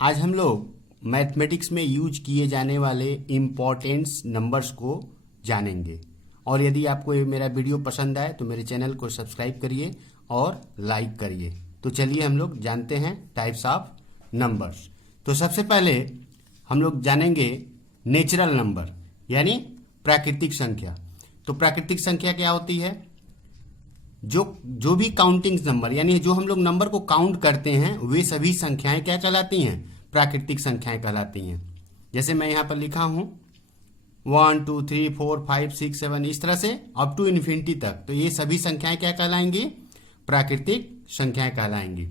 आज हम लोग मैथमेटिक्स में यूज किए जाने वाले इम्पोर्टेंट्स नंबर्स को जानेंगे। और यदि आपको ये मेरा वीडियो पसंद आए तो मेरे चैनल को सब्सक्राइब करिए और लाइक करिए। तो चलिए हम लोग जानते हैं टाइप्स ऑफ नंबर्स। तो सबसे पहले हम लोग जानेंगे नेचुरल नंबर यानी प्राकृतिक संख्या। तो प्राकृतिक संख्या क्या होती है? जो भी काउंटिंग नंबर यानी जो हम लोग नंबर को काउंट करते हैं वे सभी संख्याएं क्या कहलाती हैं? प्राकृतिक संख्याएं कहलाती हैं। जैसे मैं यहाँ पर लिखा हूं 1 2 3 4 5 6 7 इस तरह से अप टू इन्फिनिटी तक। तो ये सभी संख्याएं क्या कहलाएंगी? प्राकृतिक संख्याएं कहलाएंगी।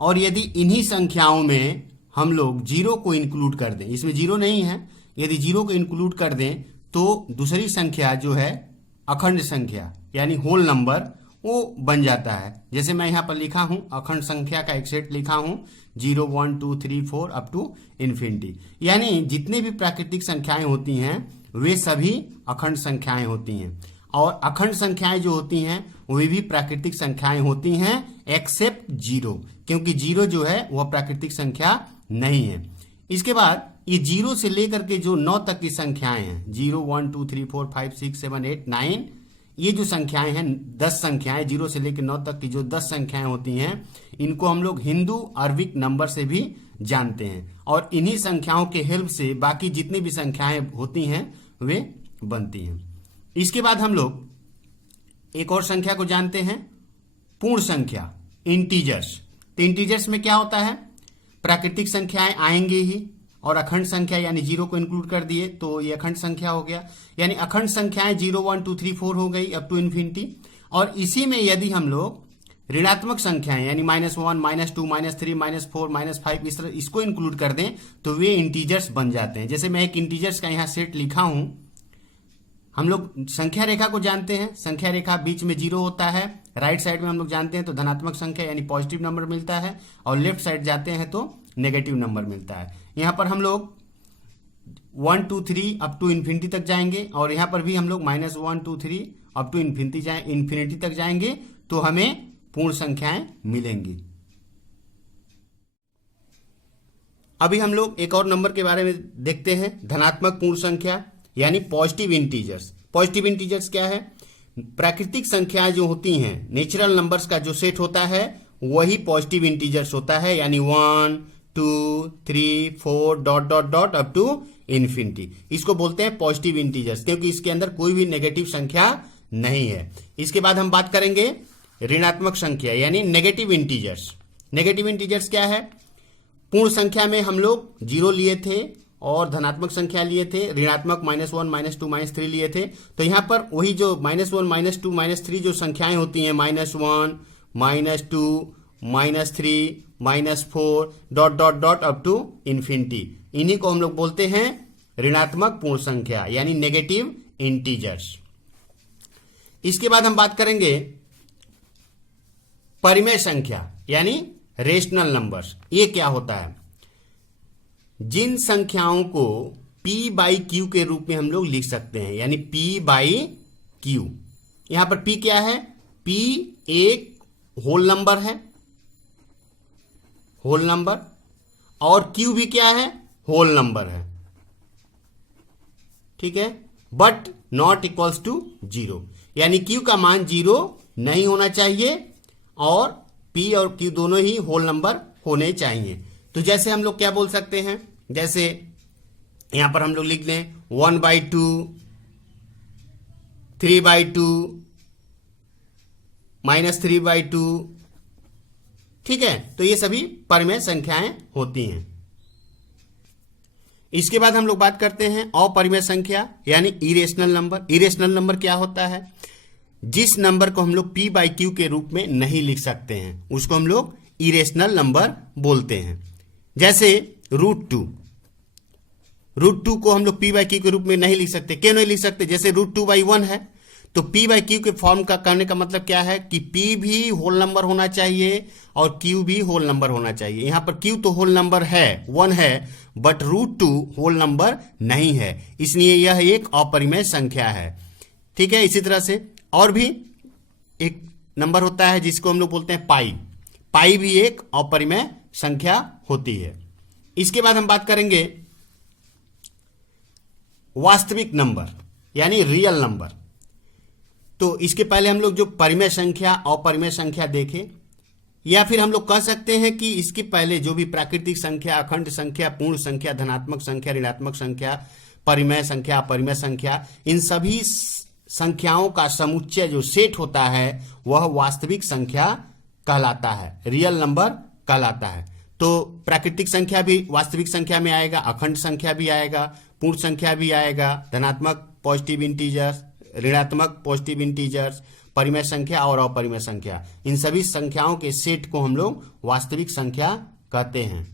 और यदि इन्हीं संख्याओं में हम लोग जीरो को इंक्लूड कर दें, इसमें जीरो नहीं है, यदि जीरो को इंक्लूड कर दें तो दूसरी संख्या जो है अखंड संख्या यानी होल नंबर वो बन जाता है। जैसे मैं यहाँ पर लिखा हूं अखंड संख्या का एक सेट लिखा हूं 0 1 2 3 4 अप टू इन्फिनिटी। यानी जितने भी प्राकृतिक संख्याएं होती हैं वे सभी अखंड संख्याएं होती हैं। और अखंड संख्याएं जो होती हैं वे भी प्राकृतिक संख्याएं होती हैं एक्सेप्ट जीरो, क्योंकि जीरो जो है वह प्राकृतिक संख्या नहीं है। इसके बाद ये जीरो से लेकर के जो 9 तक की संख्याएं हैं 0 1 2 3 4 5 6 7 8 9, ये जो संख्याएं हैं 10 संख्याएं, 0 से लेकर 9 तक की जो 10 संख्याएं होती हैं इनको हम लोग हिंदू अरबिक नंबर से भी जानते हैं। और इन्हीं संख्याओं के हेल्प से बाकी जितनी भी संख्याएं होती हैं वे बनती हैं। इसके बाद हम लोग एक और संख्या को जानते हैं पूर्ण संख्या, इंटीजर्स। तो इंटीजर्स में क्या होता है? प्राकृतिक संख्याएं आएंगे ही और अखंड संख्या यानी जीरो को इंक्लूड कर दिए तो ये अखंड संख्या हो गया। यानी अखंड संख्याएं 0 1 2 3 4 हो गई अप टू इन्फिनिटी। और इसी में यदि हम लोग ऋणात्मक संख्याएं यानी -1 -2 -3 -4 -5 इस तरह इसको इंक्लूड कर दें तो वे इंटीजर्स बन जाते हैं। जैसे मैं एक इंटीजर्स का यहाँ सेट लिखा हूं। हम लोग संख्या रेखा को जानते हैं, संख्या रेखा बीच में जीरो होता है, राइट साइड में हम लोग जानते हैं तो धनात्मक संख्या यानी पॉजिटिव नंबर मिलता है, और लेफ्ट साइड जाते हैं तो नेगेटिव नंबर मिलता है। यहाँ पर हम लोग 1 2 3 अप टू इन्फिनिटी तक जाएंगे और यहाँ पर भी हम लोग -1 2 3 अप टू इन्फिनिटी तक जाएंगे तो हमें पूर्ण संख्याएं मिलेंगी। अभी हम लोग एक और नंबर के बारे में देखते हैं, धनात्मक पूर्ण संख्या यानी पॉजिटिव इंटीजर्स। पॉजिटिव इंटीजर्स क्या है? प्राकृतिक संख्याएं जो होती हैं, नेचुरल नंबर्स का जो सेट होता है वही पॉजिटिव इंटीजर्स होता है, यानी 1 2 3 4 dot dot dot up to infinity. इसको बोलते हैं पॉजिटिव इंटीजर्स क्योंकि इसके अंदर कोई भी नेगेटिव संख्या नहीं है। इसके बाद हम बात करेंगे ऋणात्मक संख्या यानी नेगेटिव इंटीजर्स। नेगेटिव इंटीजर्स क्या है? पूर्ण संख्या में हम लोग जीरो लिए थे और धनात्मक संख्या लिए थे, ऋणात्मक -1 -2 -3 लिए थे। तो यहाँ पर वही जो -1 -2 -3 जो संख्याएं होती हैं -1 -2 -3 -4 dot dot dot up to infinity, इन्हीं को हम लोग बोलते हैं ऋणात्मक पूर्ण संख्या यानी नेगेटिव इंटीजर्स। इसके बाद हम बात करेंगे परिमेय संख्या यानी रेशनल नंबर्स। ये क्या होता है? जिन संख्याओं को p/q के रूप में हम लोग लिख सकते हैं यानी p/q। यहां पर p क्या है? p एक होल नंबर है, होल नंबर, और q भी क्या है? होल नंबर है, ठीक है, but not equals to zero. यानी q का मान जीरो नहीं होना चाहिए और p और q दोनों ही होल नंबर होने चाहिए। तो जैसे हम लोग क्या बोल सकते हैं, जैसे यहां पर हम लोग लिख लें 1/2 3/2 -3/2, ठीक है। तो ये सभी परिमेय संख्याएं होती हैं। इसके बाद हम लोग बात करते हैं अपरिमेय संख्या यानी इरेशनल नंबर। इरेशनल नंबर क्या होता है? जिस नंबर को हम लोग p/q के रूप में नहीं लिख सकते हैं उसको हम लोग इरेशनल नंबर बोलते हैं। जैसे √2 को हम लोग p/q के रूप में नहीं लिख सकते। क्यों नहीं लिख सकते? जैसे √2/1 है तो p/q के फॉर्म का करने का मतलब क्या है कि p भी होल नंबर होना चाहिए और q भी होल नंबर होना चाहिए। यहां पर q तो होल नंबर है, 1 है, बट √2 होल नंबर नहीं है, इसलिए यह एक अपरिमेय संख्या है, ठीक है। इसी तरह से और भी एक नंबर होता है जिसको हम लोग बोलते हैं पाई। पाई भी एक अपरिमेय संख्या होती है। इसके बाद हम बात करेंगे वास्तविक नंबर यानी रियल नंबर। तो इसके पहले हम लोग जो परिमेय संख्या और परिमेय संख्या देखे, या फिर हम लोग कह सकते हैं कि इसके पहले जो भी प्राकृतिक संख्या, अखंड संख्या, पूर्ण संख्या, धनात्मक संख्या, ऋणात्मक संख्या, परिमेय संख्या, अपरिमेय संख्या, इन सभी संख्याओं का समुच्चय जो सेट होता है वह वास्तविक संख्या कहलाता है, रियल नंबर कहलाता है। तो प्राकृतिक संख्या भी वास्तविक संख्या में आएगा, अखंड संख्या भी आएगा, पूर्ण संख्या भी आएगा, धनात्मक पॉजिटिव इंटीजर्स, ऋणात्मक पॉजिटिव इंटीजर्स, परिमेय संख्या और अपरिमेय संख्या, इन सभी संख्याओं के सेट को हम लोग वास्तविक संख्या कहते हैं।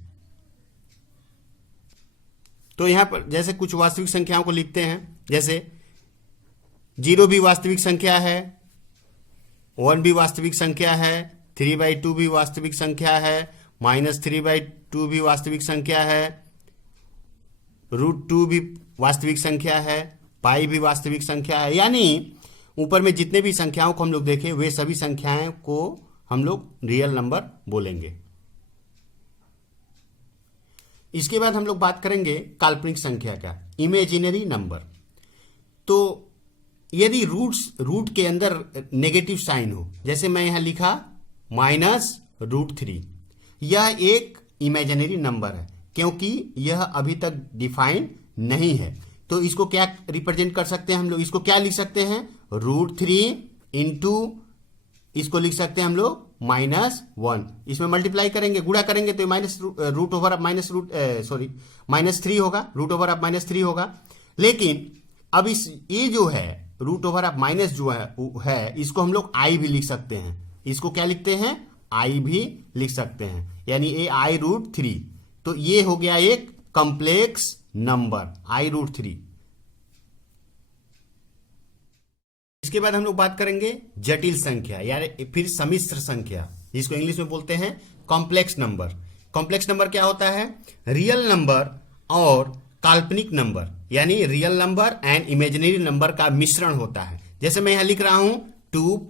तो यहां पर जैसे कुछ वास्तविक संख्याओं को लिखते हैं, जैसे 0 भी वास्तविक संख्या है, 1 भी वास्तविक संख्या है, 3/2 भी वास्तविक संख्या है, -3/2 भी वास्तविक संख्या है, √2 भी वास्तविक संख्या है, पाई भी वास्तविक संख्या है। यानी ऊपर में जितने भी संख्याओं को हम लोग देखें वे सभी संख्याएं को हम लोग रियल नंबर बोलेंगे। इसके बाद हम लोग बात करेंगे काल्पनिक संख्या का, इमेजिनरी नंबर। तो यदि रूट के अंदर नेगेटिव साइन हो, जैसे मैं यहां लिखा -√3, यह एक इमेजिनरी नंबर है क्योंकि यह अभी तक डिफाइन नहीं है। तो इसको क्या रिप्रेजेंट कर सकते हैं हम लोग, इसको क्या लिख सकते हैं, √3 इंटू इसको लिख सकते हैं हम लोग -1। इसमें मल्टीप्लाई करेंगे, गुणा करेंगे तो -3 होगा, √3 होगा। लेकिन अब ये जो है √- जो है इसको हम लोग i भी लिख सकते हैं। इसको क्या लिखते हैं, i भी लिख सकते हैं, यानी ये i√3। तो ये हो गया एक कॉम्प्लेक्स नंबर i√3। इसके बाद हम लोग बात करेंगे जटिल संख्या यानी फिर सम्मिश्र संख्या, जिसको इंग्लिश में बोलते हैं कॉम्प्लेक्स नंबर। कॉम्प्लेक्स नंबर क्या होता है, रियल नंबर और काल्पनिक नंबर यानी real number and imaginary number का मिश्रण होता है। जैसे मैं यहां लिख रहा हूं 2 +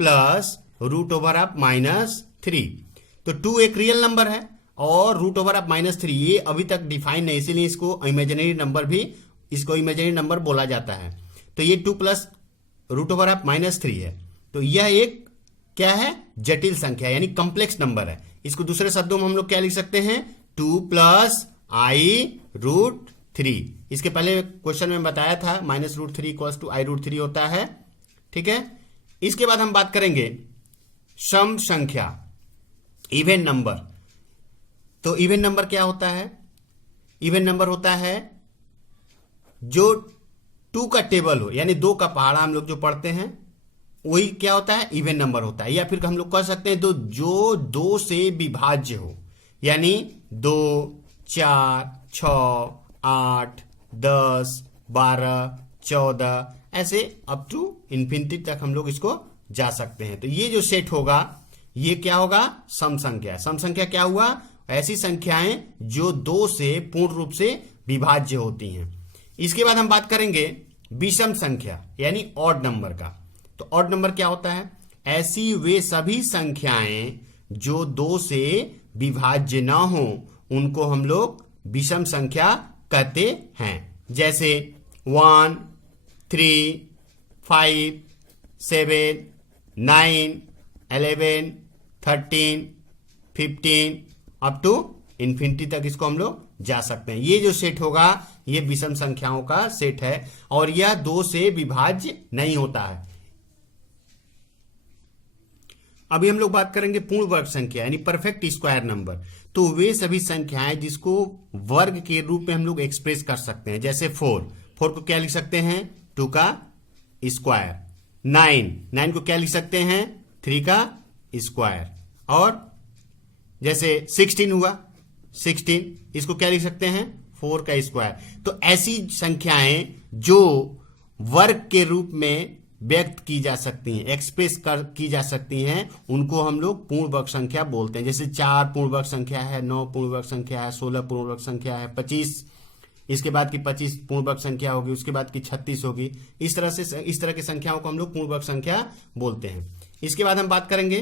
√3। तो 2 एक रियल नंबर है और √3 ये अभी तक डिफाइन है, इसीलिए इसको इमेजिनरी नंबर बोला जाता है। तो ये 2 + √3 है। तो यह एक क्या है, जटिल संख्या यानी कॉम्प्लेक्स नंबर है। इसको दूसरे शब्दों में हम लोग क्या लिख सकते हैं, 2 + i√3। इसके पहले क्वेश्चन में बताया था -√3 = i√3 होता है, ठीक है। इसके बाद हम बात करेंगे सम संख्या, इवन नंबर। तो इवन नंबर क्या होता है, इवन नंबर होता है जो 2 का टेबल हो, यानी 2 का पहाड़ा हम लोग जो पढ़ते हैं वही क्या होता है, इवन नंबर होता है। या फिर हम लोग कह सकते हैं तो जो 2 से विभाज्य हो, यानी 2, 4, 6, 8, 10, 12, 14 ऐसे अप टू इन्फिनिटी तक हम लोग इसको जा सकते हैं। तो ये जो सेट होगा ये क्या होगा, सम संख्या। सम संख्या क्या हुआ, ऐसी संख्याएं जो 2 से पूर्ण रूप से विभाज्य होती हैं। इसके बाद हम बात करेंगे विषम संख्या यानी ऑड नंबर का। तो ऑड नंबर क्या होता है, ऐसी वे सभी संख्याएं जो 2 से विभाज्य ना हो उनको हम लोग विषम संख्या कहते हैं। जैसे 1, 3, 5, 7, 9, 11, 13, 15 अप टू इन्फिनिटी तक इसको हम लोग जा सकते हैं। ये जो सेट होगा ये विषम संख्याओं का सेट है और यह 2 से विभाज्य नहीं होता है। अभी हम लोग बात करेंगे पूर्ण वर्ग संख्या यानी परफेक्ट स्क्वायर नंबर। तो वे सभी संख्याएं जिसको वर्ग के रूप में हम लोग एक्सप्रेस कर सकते हैं। जैसे 4 को क्या लिख सकते हैं, 2 का स्क्वायर। 9 को क्या लिख सकते हैं, 3 का स्क्वायर। और जैसे 16 हुआ, 16 इसको क्या लिख सकते हैं, 4 का स्क्वायर। तो ऐसी संख्याएं जो वर्ग के रूप में व्यक्त की जा सकती हैं, एक्सप्रेस की जा सकती हैं, उनको हम लोग पूर्ण वर्ग संख्या बोलते हैं। जैसे 4 पूर्ण वर्ग संख्या है, 9 पूर्ण वर्ग संख्या है, 16 पूर्ण वर्ग संख्या है, 25 इसके बाद की 25 पूर्ण वर्ग संख्या होगी, उसके बाद की 36 होगी। इस तरह की संख्याओं को हम लोग पूर्ण वर्ग संख्या बोलते हैं। इसके बाद हम बात करेंगे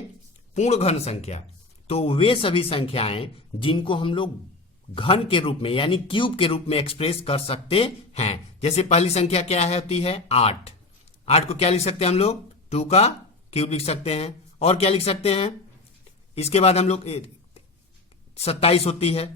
पूर्ण घन संख्या। तो वे सभी संख्याएं जिनको हम लोग घन के रूप में यानी क्यूब के रूप में एक्सप्रेस कर सकते हैं। जैसे पहली संख्या क्या है होती है 8। 8 को क्या लिख सकते हैं हम लोग 2 का क्यूब लिख सकते हैं। और क्या लिख सकते हैं, इसके बाद हम लोग 27 होती है।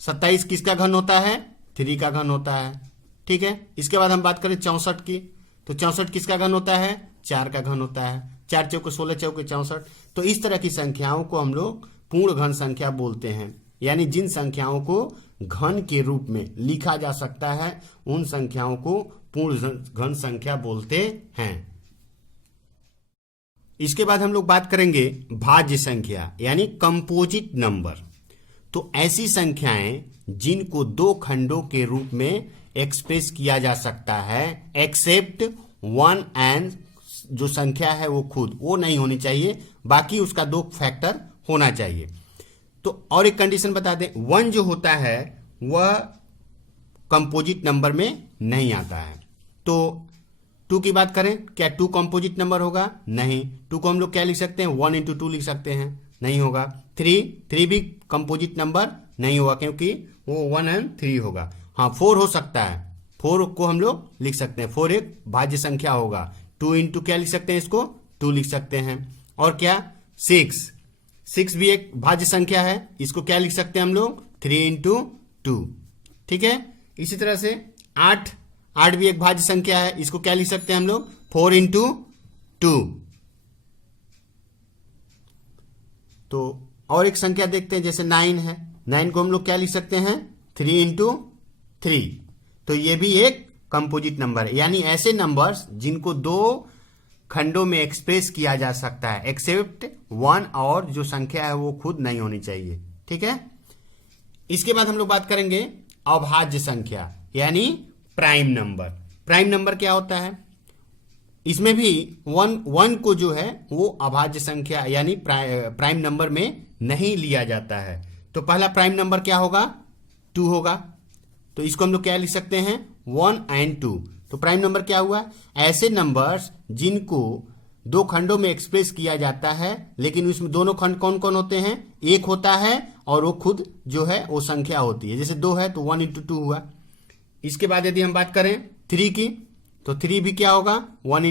27 किसका घन होता है 3 का घन होता है। ठीक है, इसके बाद हम बात करें 64 की, तो 64 किसका घन होता है 4 का घन होता है। 4 चौके 16 चौके 64। तो इस तरह की संख्याओं को हम लोग पूर्ण घन संख्या बोलते हैं, यानी जिन संख्याओं को घन के रूप में लिखा जा सकता है उन संख्याओं को पूर्ण घन संख्या बोलते हैं। इसके बाद हम लोग बात करेंगे भाज्य संख्या यानी कंपोजिट नंबर। तो ऐसी संख्याएं जिनको 2 खंडों के रूप में एक्सप्रेस किया जा सकता है एक्सेप्ट 1 एंड जो संख्या है वो खुद वो नहीं होनी चाहिए, बाकी उसका 2 फैक्टर होना चाहिए। तो और एक कंडीशन बता दें, 1 जो होता है वह कंपोजिट नंबर में नहीं आता है। तो 2 की बात करें, क्या 2 कंपोजिट नंबर होगा? नहीं। 2 को हम लोग क्या लिख सकते हैं 1 इंटू 2 लिख सकते हैं, नहीं होगा। 3 भी कंपोजिट नंबर नहीं होगा क्योंकि वो 1 एंड 3 होगा। हाँ 4 हो सकता है, 4 को हम लोग लिख सकते हैं, 4 एक भाज्य संख्या होगा। 2 इंटू क्या लिख सकते हैं इसको 2 लिख सकते हैं। और क्या 6 भी एक भाज्य संख्या है, इसको क्या लिख सकते हैं हम लोग 3 इंटू 2। ठीक है, इसी तरह से 8 भी एक भाज्य संख्या है, इसको क्या लिख सकते हैं हम लोग 4 इंटू 2। तो और एक संख्या देखते हैं, जैसे 9 है, 9 को हम लोग क्या लिख सकते हैं 3 इंटू 3। तो ये भी एक कंपोजिट नंबर है, यानी ऐसे नंबर्स जिनको 2 खंडों में एक्सप्रेस किया जा सकता है एक्सेप्ट 1 और जो संख्या है वो खुद नहीं होनी चाहिए। ठीक है, इसके बाद हम लोग बात करेंगे अभाज्य संख्या यानी प्राइम नंबर। प्राइम नंबर क्या होता है? इसमें भी 1 को जो है वो अभाज्य संख्या यानी प्राइम नंबर में नहीं लिया जाता है। तो पहला प्राइम नंबर क्या होगा 2 होगा, तो इसको हम लोग क्या लिख सकते हैं 1 एंड 2। तो प्राइम नंबर क्या हुआ? ऐसे नंबर्स जिनको 2 खंडों में एक्सप्रेस किया जाता है लेकिन उसमें दोनों खंड कौन कौन होते हैं, एक होता है और वो खुद जो है वो संख्या होती है। जैसे 2 है तो 1 इंटू 2 हुआ। इसके बाद यदि हम बात करें 3 की, तो 3 भी क्या होगा 1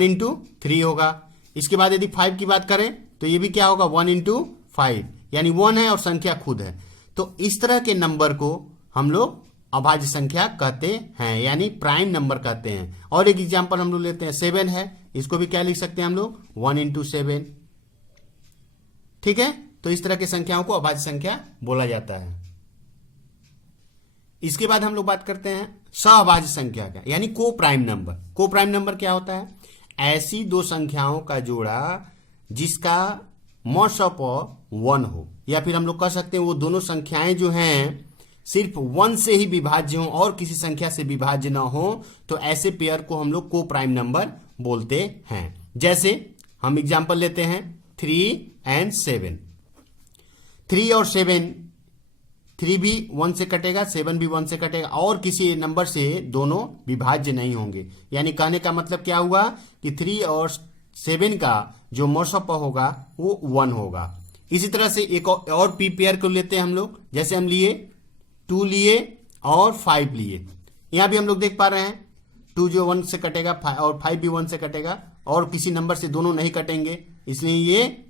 इंटू 3 होगा। इसके बाद यदि 5 की बात करें तो ये भी क्या होगा 1 इंटू 5, यानी 1 है और संख्या खुद है। तो इस तरह के नंबर को हम लोग अभाज्य संख्या कहते हैं यानी प्राइम नंबर कहते हैं। और एक एग्जांपल हम लोग लेते हैं 7 है, इसको भी क्या लिख सकते हैं हम लोग 1 इंटू 7। ठीक है, तो इस तरह की संख्याओं को अभाज्य संख्या बोला जाता है। इसके बाद हम लोग बात करते हैं सहभाज्य संख्या का यानी को प्राइम नंबर। को प्राइम नंबर क्या होता है? ऐसी 2 संख्याओं का जोड़ा जिसका मॉड्स ऑफ 1 हो, या फिर हम लोग कह सकते हैं वो दोनों संख्याएं जो हैं सिर्फ 1 से ही विभाज्य हो और किसी संख्या से विभाज्य ना हो, तो ऐसे पेयर को हम लोग को प्राइम नंबर बोलते हैं। जैसे हम एग्जांपल लेते हैं 3 एंड 7। 3 और 7, 3 भी 1 से कटेगा, 7 भी 1 से कटेगा और किसी नंबर से दोनों विभाज्य नहीं होंगे। यानी कहने का मतलब क्या हुआ कि 3 और 7 का जो मॉड्स ऑफ होगा वो 1 होगा। इसी तरह से एक और पी पेयर को लेते हैं हम लोग, जैसे हम लिए 2 लिए और 5 लिए। यहां भी हम लोग देख पा रहे हैं 2 जो 1 से कटेगा और 5 भी 1 से कटेगा और किसी नंबर से दोनों नहीं कटेंगे, इसलिए ये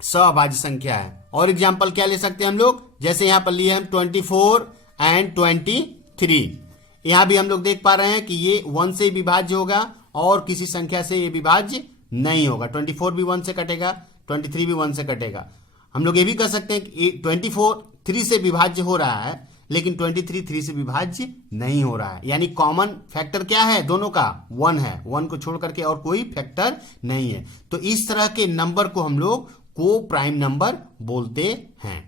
सहभाज्य संख्या है। और एग्जाम्पल क्या ले सकते हैं हम लोग, जैसे यहां पर लिए हम 24 एंड 23। यहां भी हम लोग देख पा रहे हैं कि ये 1 से विभाज्य होगा और किसी संख्या से ये विभाज्य नहीं होगा। 24 भी 1 से कटेगा, 23 भी 1 से कटेगा। हम लोग ये भी कह सकते हैं कि 24 3 से विभाज्य हो रहा है लेकिन 23 3 से विभाज्य नहीं हो रहा है। यानी कॉमन फैक्टर क्या है दोनों का 1 है, 1 को छोड़ करके और कोई फैक्टर नहीं है। तो इस तरह के नंबर को हम लोग को प्राइम नंबर बोलते हैं।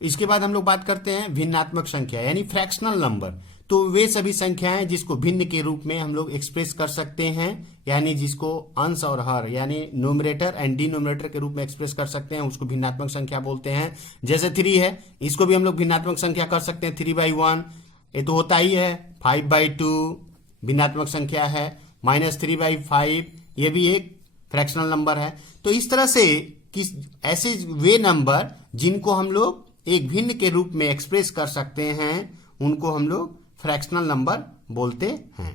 इसके बाद हम लोग बात करते हैं भिन्नात्मक संख्या यानी फ्रैक्शनल नंबर। तो वे सभी संख्याएं जिसको भिन्न के रूप में हम लोग एक्सप्रेस कर सकते हैं, यानी जिसको अंश और हर यानी न्यूमरेटर एंड डिनोमिनेटर के रूप में एक्सप्रेस कर सकते हैं, उसको भिन्नात्मक संख्या बोलते हैं। जैसे 3 है, इसको भी हम लोग भिन्नात्मक संख्या कर सकते हैं। 3/1 ये तो होता ही है। 5/2 भिन्नात्मक संख्या है। -3/5 ये भी एक फ्रैक्शनल नंबर है। तो इस तरह से किस ऐसे वे नंबर जिनको हम लोग एक भिन्न के रूप में एक्सप्रेस कर सकते हैं उनको हम लोग फ्रैक्शनल नंबर बोलते हैं।